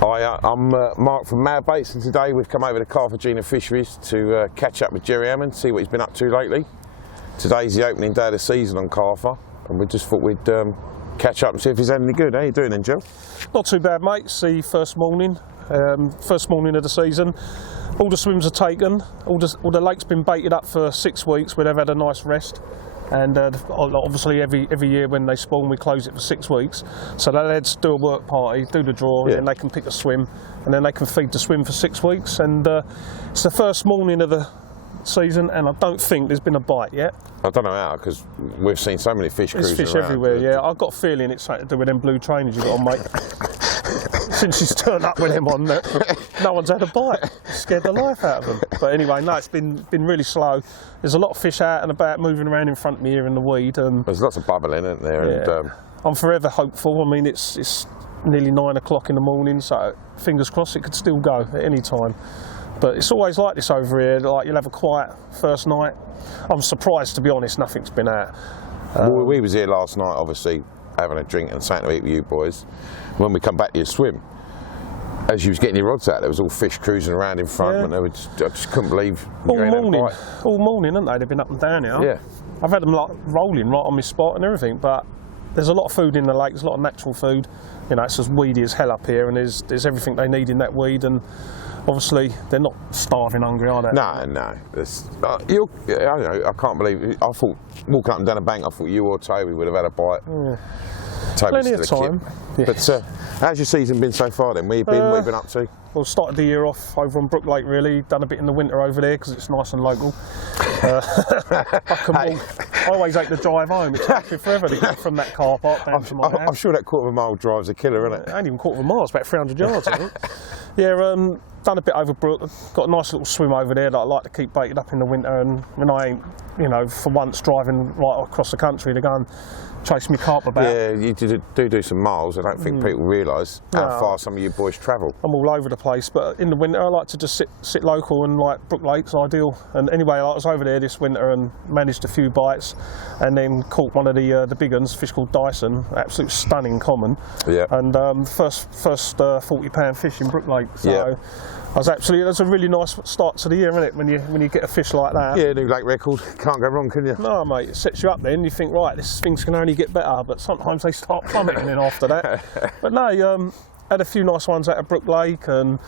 Hi, I'm Mark from Mad Baits, and today we've come over to Carthagena Fisheries to catch up with Jerry Hammond, see what he's been up to lately. Today's the opening day of the season on Cartha, and we just thought we'd catch up and see if he's had any good. How you doing then, Joe? Not too bad, mate. It's the first morning of the season. All the swims are taken. All the lake's been baited up for 6 weeks where they've had a nice rest. And obviously every year when they spawn we close it for 6 weeks, so the lads do a work party, do the draw, and then they can pick a swim, and then they can feed the swim for 6 weeks. And it's the first morning of the season, and I don't think there's been a bite yet. I don't know how, because we've seen so many fish cruising There's fish around. everywhere. Yeah, I've got a feeling it's something to do with them blue trainers you got on, mate. Since she's turned up with them on, no one's had a bite. Scared the life out of them. But anyway, no, it's been really slow. There's a lot of fish out and about moving around in front of me here in the weed. There's lots of bubbling, isn't there? Yeah. And, I'm forever hopeful. I mean, it's nearly 9 o'clock in the morning, so fingers crossed it could still go at any time. But it's always like this over here. Like, you'll have a quiet first night. I'm surprised, to be honest, nothing's been out. well, we was here last night, obviously, having a drink and something to eat with you boys. When we come back to your swim, as you was getting your rods out, there was all fish cruising around in front, and I just couldn't believe all morning, haven't they? They've been up and down here. Yeah. I've had them like rolling right on my spot and everything, but there's a lot of food in the lake. There's a lot of natural food. You know, it's as weedy as hell up here, and there's everything they need in that weed. And obviously, they're not starving hungry, are they? No. I don't know, I can't believe it. I thought, walking up and down a bank, I thought you or Toby would have had a bite. Yeah. Toby's Plenty of time. Yes. But how's your season been so far then? What have you been up to? Well, started the year off over on Brook Lake, really. Done a bit in the winter over there because it's nice and local. I always hate the drive home. It takes me forever to get from that car park down to my house. I'm sure that quarter of a mile drive's a killer, isn't it? It ain't even quarter of a mile, it's about 300 yards, I think. Yeah, done a bit over Brook. Got a nice little swim over there that I like to keep baited up in the winter, and when I ain't, you know, for once driving right across the country to go and chase me carp about. Yeah, you do some miles. I don't think people realise how far some of you boys travel. I'm all over the place, but in the winter I like to just sit local, and like Brook Lake's ideal. And anyway, I was over there this winter and managed a few bites, and then caught one of the big ones, a fish called Dyson, absolute stunning common. Yeah. And first 40-pound fish in Brook Lake. So Yeah. that's a really nice start to the year, isn't it? When you get a fish like that. Yeah, new lake record. Can't go wrong, can you? No, mate, it sets you up then. You think, right, this things can only get better, but sometimes they start plummeting in after that. But no, had a few nice ones out of Brook Lake, and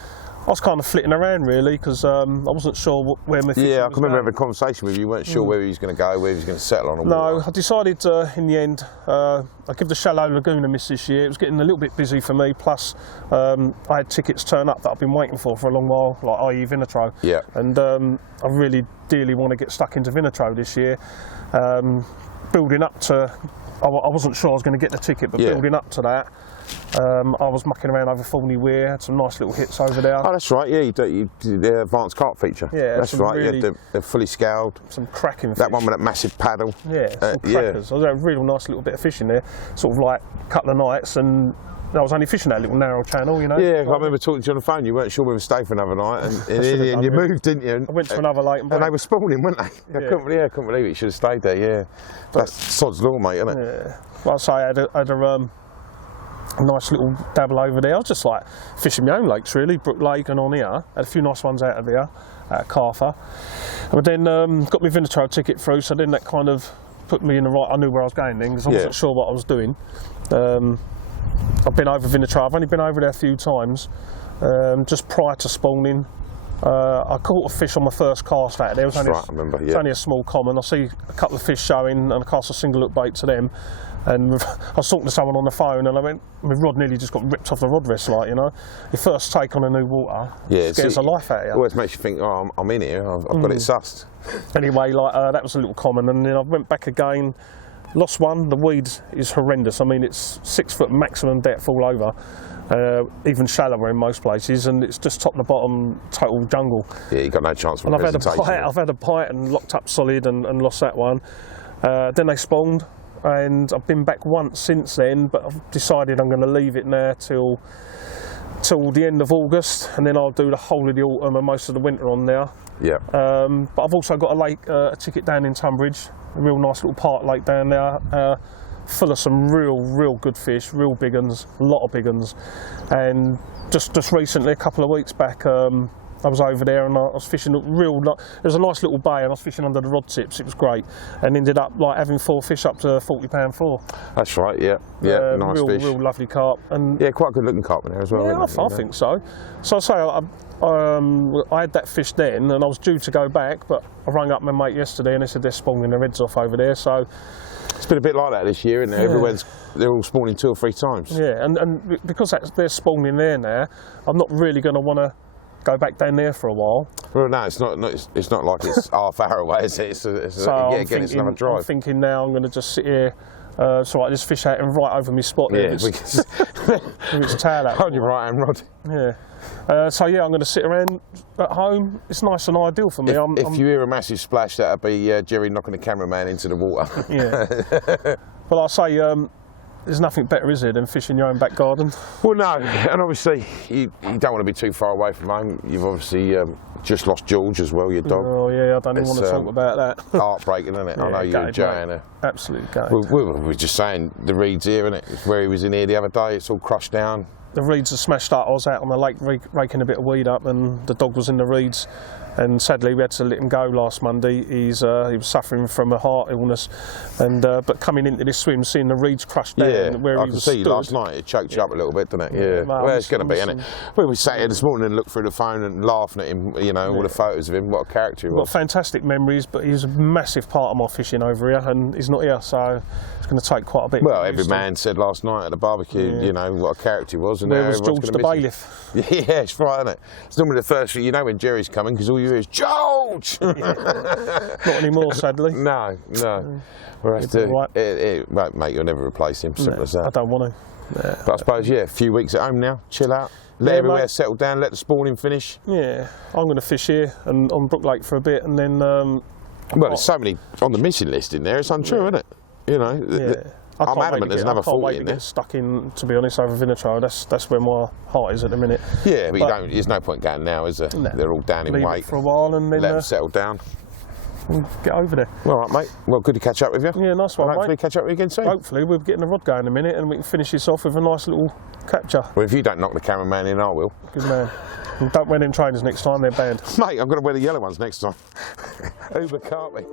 I was kind of flitting around really because I wasn't sure where my fishing was. Yeah, I can remember having a conversation with you. You weren't sure where he was going to go, where he was going to settle on. No, I decided in the end I'd give the Shallow Lagoon a miss this year. It was getting a little bit busy for me, plus I had tickets turn up that I've been waiting for a long while, like i.e. Vinatro. Yeah. And I really dearly want to get stuck into Vinatro this year. Building up to, I wasn't sure I was going to get the ticket, but building up to that, I was mucking around over Thorney Weir, had some nice little hits over there. Oh, that's right, yeah, you did the advanced carp feature. Yeah, that's right, really, they're fully scoured. Some cracking fish. That one with that massive paddle. Yeah, some crackers. I was a real nice little bit of fishing there, sort of like a couple of nights, and I was only fishing that little narrow channel, you know. Yeah, I remember talking to you on the phone, you weren't sure we would stay for another night, and you moved, didn't you? I went to another lake and they were spawning, weren't they? I couldn't believe it, you should have stayed there, yeah. That's sod's law, mate, isn't it? Yeah. Well, I say I had a nice little dabble over there. I was just like fishing my own lakes really, Brook Lake and on here. Had a few nice ones out of there, at Cartha. But then got my Vinatro ticket through, so then that kind of put me in the right, I knew where I was going then, because I wasn't sure what I was doing. I've been over Vinatro, I've only been over there a few times, just prior to spawning. I caught a fish on my first cast out there. It was only, only a small common. I see a couple of fish showing, and I cast a single hook bait to them. And I was talking to someone on the phone, and I went, my rod nearly just got ripped off the rod rest, like, you know. Your first take on a new water scares the life out of you. It always makes you think, oh, I'm in here, I've got it sussed. Anyway, like that was a little common, and then I went back again, lost one. The weed is horrendous. I mean, it's 6 foot maximum depth all over, even shallower in most places, and it's just top to bottom, total jungle. Yeah, you got no chance for presentation. I've had a bite and locked up solid and lost that one. Then they spawned, and I've been back once since then, but I've decided I'm going to leave it now till the end of August, and then I'll do the whole of the autumn and most of the winter on there. Yeah. But I've also got a lake, a ticket down in Tunbridge, a real nice little park lake down there. full of some real good fish, real big uns, a lot of big uns. And just recently, a couple of weeks back, I was over there and I was fishing there was a nice little bay and I was fishing under the rod tips. It was great, and ended up like having 4 fish up to 40 pound 4. That's right. Yeah, yeah, nice fish. Real lovely carp, and yeah, quite a good looking carp in there as well. Yeah, I think so. So I say I had that fish then, and I was due to go back, but I rang up my mate yesterday and they said they're spawning their heads off over there. So it's been a bit like that this year, isn't it? Yeah. They're all spawning 2 or 3 times. Yeah, and because they're spawning there now, I'm not really going to want to go back down there for a while. Well, no, it's not like it's half hour away, is it? It's another drive. I'm thinking now I'm going to just sit here. So I just fish out and right over my spot there. Yeah, with its tail out. On your right hand rod. Yeah. So yeah, I'm going to sit around at home. It's nice and ideal for me. If you hear a massive splash, that'll be Jerry knocking the cameraman into the water. Yeah. Well, I say there's nothing better, is there, than fishing your own back garden? Well, no, and obviously you don't want to be too far away from home. You've obviously just lost George as well, your dog. Oh yeah, I don't even want to talk about that. Heartbreaking, isn't it? Yeah, I know you and Joanna. Absolutely gutted. We were just saying the reeds here, isn't it? It's where he was in here the other day. It's all crushed down. The reeds are smashed up. I was out on the lake raking a bit of weed up, and the dog was in the reeds. And sadly, we had to let him go last Monday. He was suffering from a heart illness, and but coming into this swim, seeing the reeds crushed down where he was stood. I can see last night it choked you up a little bit, didn't it? Yeah. Well, it's going to be, isn't it? We sat here this morning and looked through the phone and laughing at him. You know, all the photos of him. What a character he was. Got fantastic memories, but he's a massive part of my fishing over here, and he's not here, so it's going to take quite a bit. Well, every man said last night at the barbecue, you know, what a character he was, and where was George the bailiff? Yeah, it's right, isn't it? It's normally the first thing you know when Jerry's coming, because all you hear is Joe. Not anymore, sadly. No. We'll have to, mate, you'll never replace him, simple as that. I don't want to. But I suppose, a few weeks at home now, chill out, let everywhere settle down, let the spawning finish. Yeah, I'm going to fish here and on Brook Lake for a bit, and then... well, there's so many on the missing list in there, it's untrue, isn't it? You know, I'm adamant there's another 40 in there. Get stuck in, to be honest, over Vinatro. That's where my heart is at the minute. Yeah, but there's no point going now, is there? No. They're all down in weight. Leave it for a while and then let them settle down. Get over there. All right, mate. Well, good to catch up with you. Yeah, nice one, mate. Hopefully catch up with you again soon. Hopefully we'll be getting the rod going in a minute and we can finish this off with a nice little capture. Well, if you don't knock the cameraman in, I will. Good man. And don't wear them trainers next time, they're banned. Mate, I'm going to wear the yellow ones next time. Uber carpet.